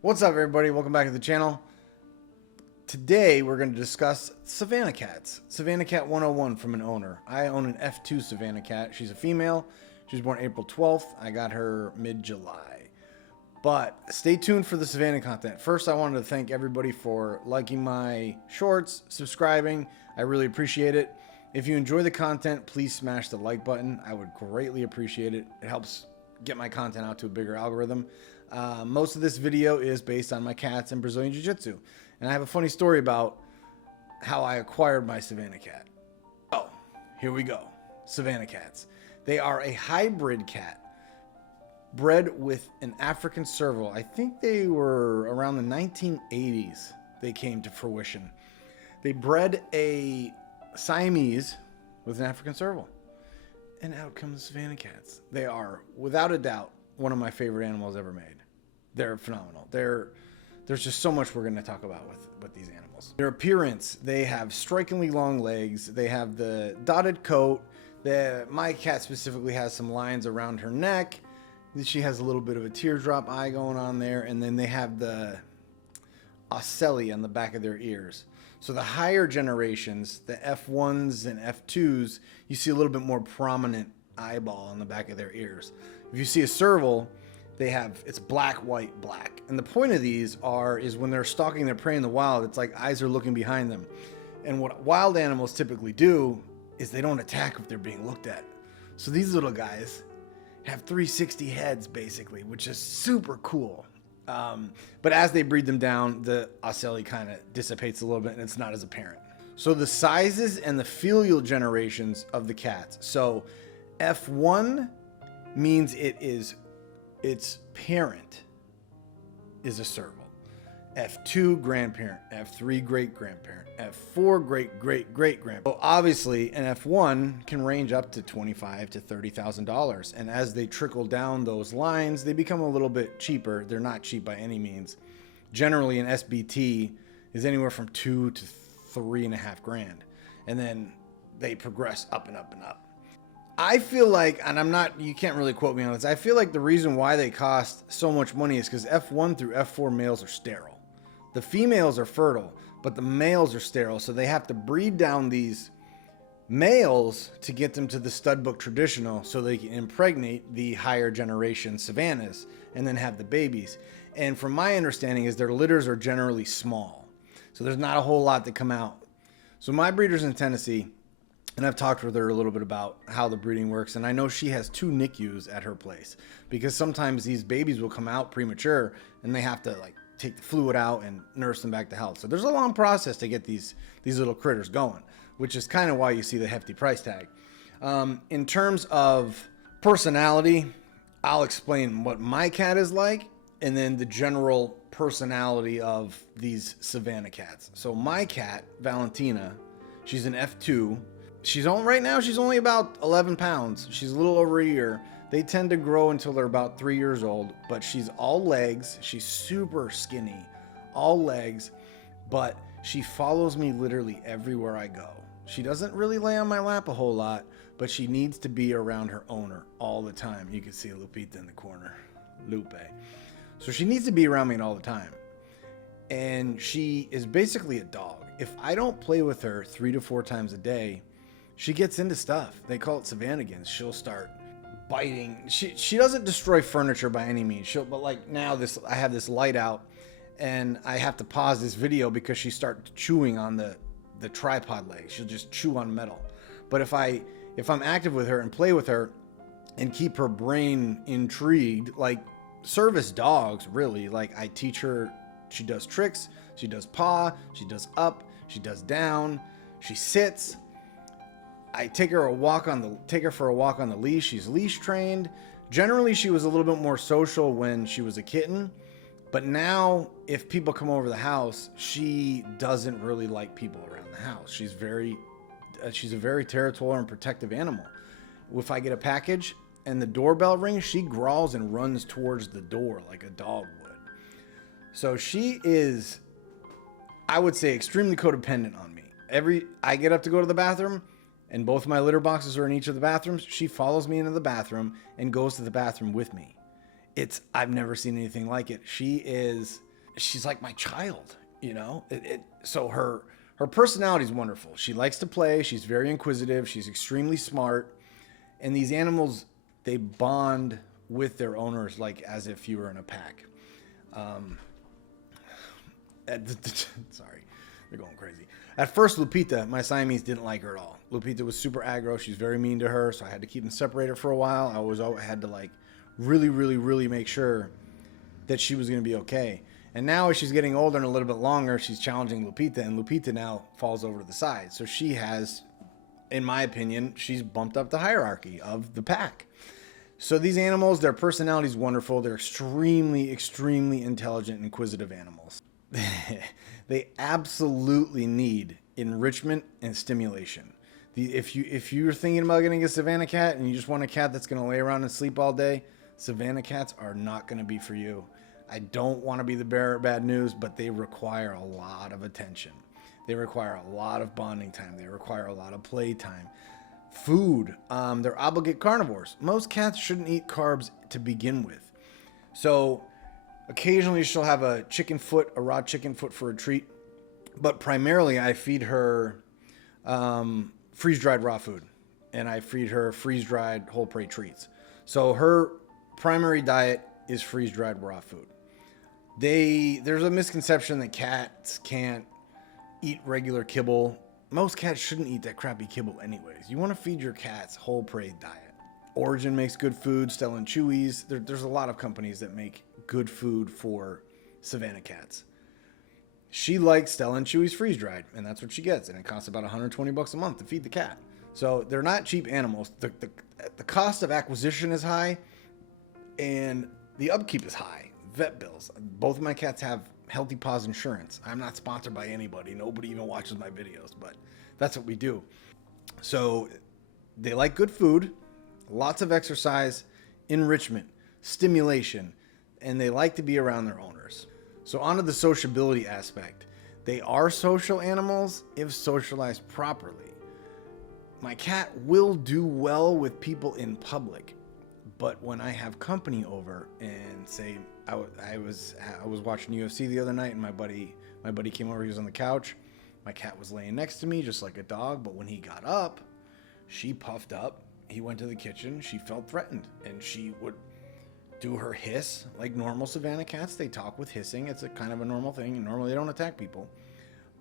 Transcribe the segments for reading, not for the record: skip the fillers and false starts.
What's up, everybody? Welcome back to the channel. Today we're going to discuss Savannah cats. Savannah Cat 101 from an owner. I own an F2 Savannah cat. She's a female. She was born April 12th. I got her mid-July. But stay tuned for the Savannah content. First, I wanted to thank everybody for liking my shorts, subscribing. I really appreciate it. If you enjoy the content, please smash the like button. I would greatly appreciate it. It helps get my content out to a bigger algorithm. Most of this video is based on my cats and Brazilian Jiu-Jitsu. And I have a funny story about how I acquired my Savannah cat. Oh, here we go. Savannah cats. They are a hybrid cat bred with an africanserval. I think they were around the 1980s they came to fruition. They bred a Siamese with an africanserval. And out come the Savannah cats. They are, without a doubt, one of my favorite animals ever made. They're phenomenal. There's just so much we're going to talk about with these animals. Their appearance, they have strikingly long legs. They have the dotted coat. My cat specifically has some lines around her neck. She has a little bit of a teardrop eye going on there. And then they have the ocelli on the back of their ears. So the higher generations, the F1s and F2s, you see a little bit more prominent eyeball on the back of their ears. If you see a serval, it's black, white, black. And the point of these is when they're stalking their prey in the wild, it's like eyes are looking behind them. And what wild animals typically do is they don't attack if they're being looked at. So these little guys have 360 heads basically, which is super cool. But as they breed them down, the ocelli kind of dissipates a little bit and it's not as apparent. So the sizes and the filial generations of the cats. So F1 means its parent is a serval. F2 grandparent, F3 great grandparent, F4 great great great grandparent. So obviously an F1 can range up to $25,000 to $30,000, and as they trickle down those lines, they become a little bit cheaper. They're not cheap by any means. Generally, an SBT is anywhere from $2,000 to $3.5 grand, and then they progress up and up and up. I feel like, and you can't really quote me on this, I feel like the reason why they cost so much money is because F1 through F4 males are sterile. The females are fertile, but the males are sterile, so they have to breed down these males to get them to the stud book traditional so they can impregnate the higher generation Savannahs and then have the babies. And from my understanding is their litters are generally small, so there's not a whole lot that come out. So my breeder's in Tennessee, and I've talked with her a little bit about how the breeding works, and I know she has 2 NICUs at her place because sometimes these babies will come out premature and they have to take the fluid out and nurse them back to health. So there's a long process to get these little critters going, which is kind of why you see the hefty price tag. In terms of personality, I'll explain what my cat is like and then the general personality of these Savannah cats. So my cat, Valentina, she's an F2. Right now she's only about 11 pounds. She's a little over a year. They tend to grow until they're about 3 years old, but she's all legs. She's super skinny, all legs, but she follows me literally everywhere I go. She doesn't really lay on my lap a whole lot, but she needs to be around her owner all the time. You can see Lupita in the corner, Lupe. So she needs to be around me all the time. And she is basically a dog. If I don't play with her 3 to 4 times a day, she gets into stuff. They call it Savannahgans. She'll start biting. She doesn't destroy furniture by any means. But like now, I have this light out, and I have to pause this video because she starts chewing on the tripod leg. She'll just chew on metal. But if I'm active with her and play with her, and keep her brain intrigued, like service dogs, really. Like I teach her. She does tricks. She does paw. She does up. She does down. She sits. I take her for a walk on the leash. She's leash trained. Generally, she was a little bit more social when she was a kitten, but now if people come over the house, she doesn't really like people around the house. She's a very territorial and protective animal. If I get a package and the doorbell rings, she growls and runs towards the door like a dog would. So she is, I would say, extremely codependent on me. I get up to go to the bathroom, and both my litter boxes are in each of the bathrooms. She follows me into the bathroom and goes to the bathroom with me. I've never seen anything like it. She is she's like my child, you know? So her personality is wonderful. She likes to play. She's very inquisitive. She's extremely smart. And these animals, they bond with their owners like as if you were in a pack. Sorry, they're going crazy. At first, Lupita, my Siamese, didn't like her at all. Lupita was super aggro. She's very mean to her, so I had to keep them separated for a while. I always had to like really make sure that she was going to be okay. And now as she's getting older and a little bit longer, she's challenging Lupita, and Lupita now falls over to the side. So she has, in my opinion, she's bumped up the hierarchy of the pack. So these animals, their personality is wonderful. They're extremely intelligent, inquisitive animals. They absolutely need enrichment and stimulation. If you're thinking about getting a Savannah cat and you just want a cat that's going to lay around and sleep all day, Savannah cats are not going to be for you. I don't want to be the bearer of bad news, but they require a lot of attention. They require a lot of bonding time. They require a lot of play time. Food. They're obligate carnivores. Most cats shouldn't eat carbs to begin with. So occasionally she'll have a chicken foot, a raw chicken foot for a treat. But primarily I feed her freeze-dried raw food. And I feed her freeze-dried whole prey treats. So her primary diet is freeze-dried raw food. There's a misconception that cats can't eat regular kibble. Most cats shouldn't eat that crappy kibble anyways. You want to feed your cats whole prey diet. Origin makes good food, Stella and Chewy's. There's a lot of companies that make good food for Savannah cats. She likes Stella and Chewy's freeze-dried, and that's what she gets. And it costs about $120 a month to feed the cat. So they're not cheap animals. The cost of acquisition is high, and the upkeep is high. Vet bills. Both of my cats have Healthy Paws insurance. I'm not sponsored by anybody. Nobody even watches my videos, but that's what we do. So they like good food, lots of exercise, enrichment, stimulation, and they like to be around their owners. So on to the sociability aspect. They are social animals if socialized properly. My cat will do well with people in public, but when I have company over and say I was watching UFC the other night and my buddy came over, he was on the couch. My cat was laying next to me just like a dog, but when he got up, she puffed up. He went to the kitchen. She felt threatened and she would do her hiss like normal Savannah cats. They talk with hissing. It's a kind of a normal thing. And normally they don't attack people,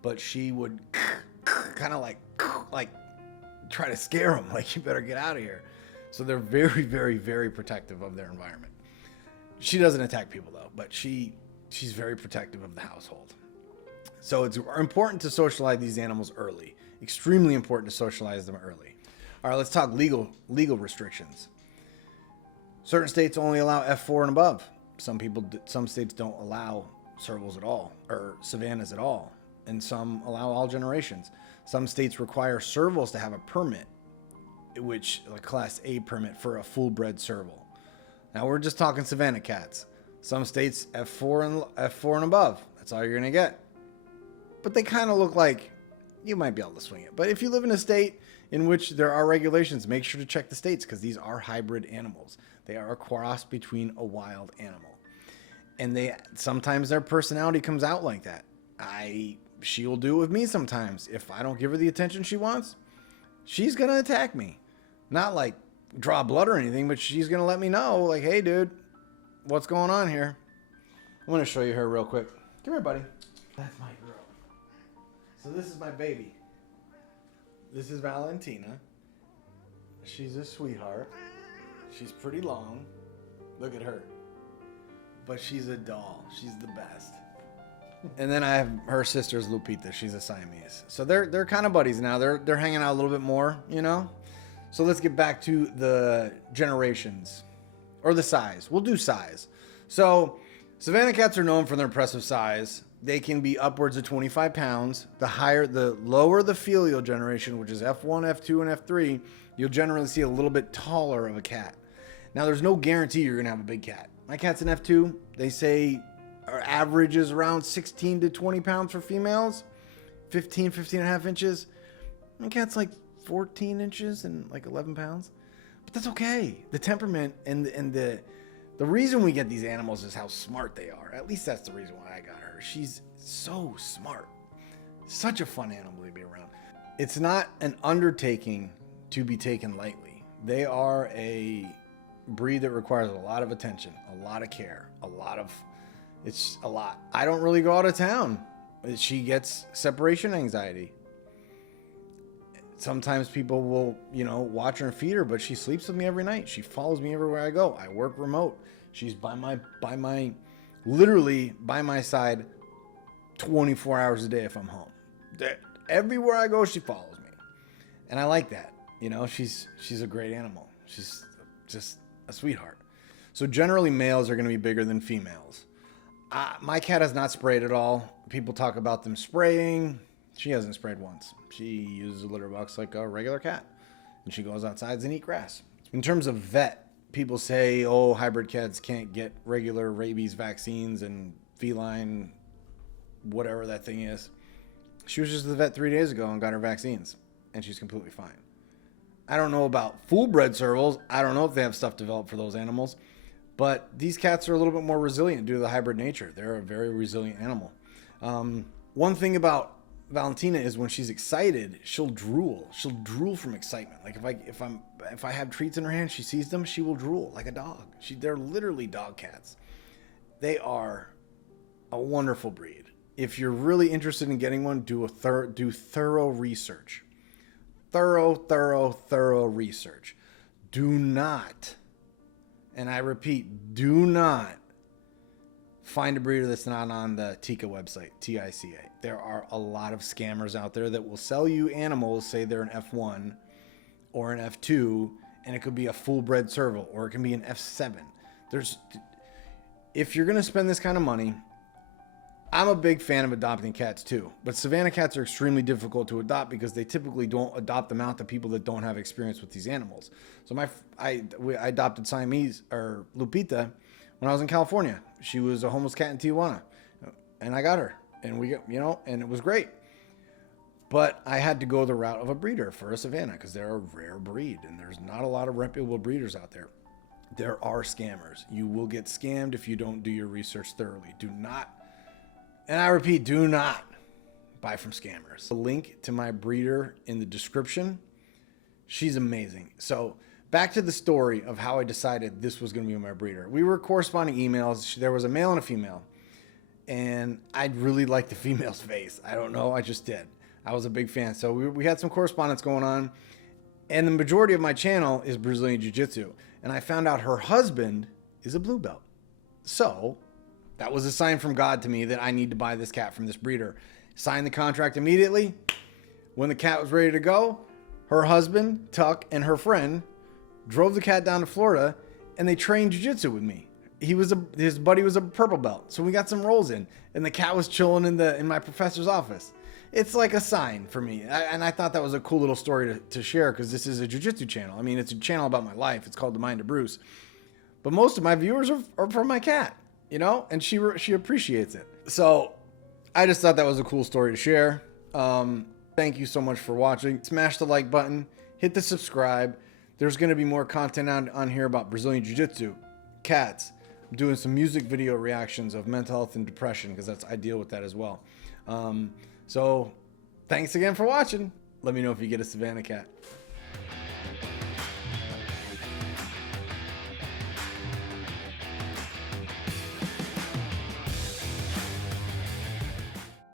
but she would kind of like try to scare them. Like, you better get out of here. So they're very protective of their environment. She doesn't attack people though, but she's very protective of the household. So it's important to socialize these animals early. Extremely important to socialize them early. All right, let's talk legal restrictions. Certain states only allow F4 and above. Some states don't allow servals at all, or Savannahs at all, and some allow all generations. Some states require servals to have a permit, which a Class A permit for a full-bred serval. Now we're just talking Savannah cats. Some states F4 and above. That's all you're gonna get. But they kind of look like you might be able to swing it. But if you live in a state in which there are regulations, make sure to check the states because these are hybrid animals. They are a cross between a wild animal, and sometimes their personality comes out like that. She'll do it with me sometimes. If I don't give her the attention she wants, she's gonna attack me. Not like draw blood or anything, but she's gonna let me know, like, hey dude, what's going on here? I'm gonna show you her real quick. Come here, buddy. That's my girl. So this is my baby. This is Valentina. She's a sweetheart. She's pretty long. Look at her. But she's a doll. She's the best. And then I have her sister's Lupita. She's a Siamese. So they're kind of buddies now. They're hanging out a little bit more, you know? So let's get back to the generations. Or the size. We'll do size. So Savannah cats are known for their impressive size. They can be upwards of 25 pounds. The lower the filial generation, which is F1, F2, and F3, you'll generally see a little bit taller of a cat. Now, there's no guarantee you're going to have a big cat. My cat's an F2. They say our average is around 16 to 20 pounds for females, 15 and a half inches. My cat's like 14 inches and like 11 pounds. But that's okay. The temperament and The reason we get these animals is how smart they are. At least that's the reason why I got her. She's so smart. Such a fun animal to be around. It's not an undertaking to be taken lightly. They are a breed that requires a lot of attention, a lot of care, it's a lot. I don't really go out of town. She gets separation anxiety. Sometimes people will, watch her and feed her, but she sleeps with me every night. She follows me everywhere I go. I work remote. She's literally by my side 24 hours a day if I'm home. Everywhere I go, she follows me. And I like that. She's a great animal. She's just a sweetheart. So generally males are going to be bigger than females. My cat has not sprayed at all. People talk about them spraying. She hasn't sprayed once. She uses a litter box like a regular cat. And she goes outside and eat grass. In terms of vet, people say, oh, hybrid cats can't get regular rabies vaccines and feline, whatever that thing is. She was just at the vet 3 days ago and got her vaccines. And she's completely fine. I don't know about full-bred servals. I don't know if they have stuff developed for those animals. But these cats are a little bit more resilient due to the hybrid nature. They're a very resilient animal. One thing about Valentina is when she's excited, she'll drool. She'll drool from excitement. Like if I have treats in her hand, she sees them, she will drool like a dog. They're literally dog cats. They are a wonderful breed. If you're really interested in getting one, do thorough research. Thorough research. Do not, and I repeat, do not find a breeder that's not on the TICA website, TICA. There are a lot of scammers out there that will sell you animals, say they're an F1 or an F2, and it could be a full-bred serval, or it can be an F7. If you're going to spend this kind of money, I'm a big fan of adopting cats too, but Savannah cats are extremely difficult to adopt because they typically don't adopt them out to people that don't have experience with these animals. So I adopted Siamese, or Lupita, when I was in California. She was a homeless cat in Tijuana, and I got her, and and it was great. But I had to go the route of a breeder for a Savannah because they're a rare breed, and there's not a lot of reputable breeders out there. There are scammers. You will get scammed if you don't do your research thoroughly. Do not, and I repeat, do not buy from scammers. A link to my breeder in the description. She's amazing. So back to the story of how I decided this was going to be my breeder. We were corresponding emails. There was a male and a female, and I really liked the female's face. I don't know. I just did. I was a big fan. So we had some correspondence going on, and the majority of my channel is Brazilian Jiu-Jitsu. And I found out her husband is a blue belt. So that was a sign from God to me that I need to buy this cat from this breeder. Signed the contract immediately. When the cat was ready to go, her husband, Tuck, and her friend drove the cat down to Florida, and they trained jiu-jitsu with me. His buddy was a purple belt, so we got some rolls in, and the cat was chilling in my professor's office. It's like a sign for me, and I thought that was a cool little story to share because this is a jiu-jitsu channel. I mean, it's a channel about my life. It's called The Mind of Bruce, but most of my viewers are from my cat, and she appreciates it. So I just thought that was a cool story to share. Thank you so much for watching. Smash the like button, hit the subscribe. There's going to be more content on here about Brazilian Jiu-Jitsu, cats. I'm doing some music video reactions of mental health and depression because I deal with that as well. So thanks again for watching. Let me know if you get a Savannah cat.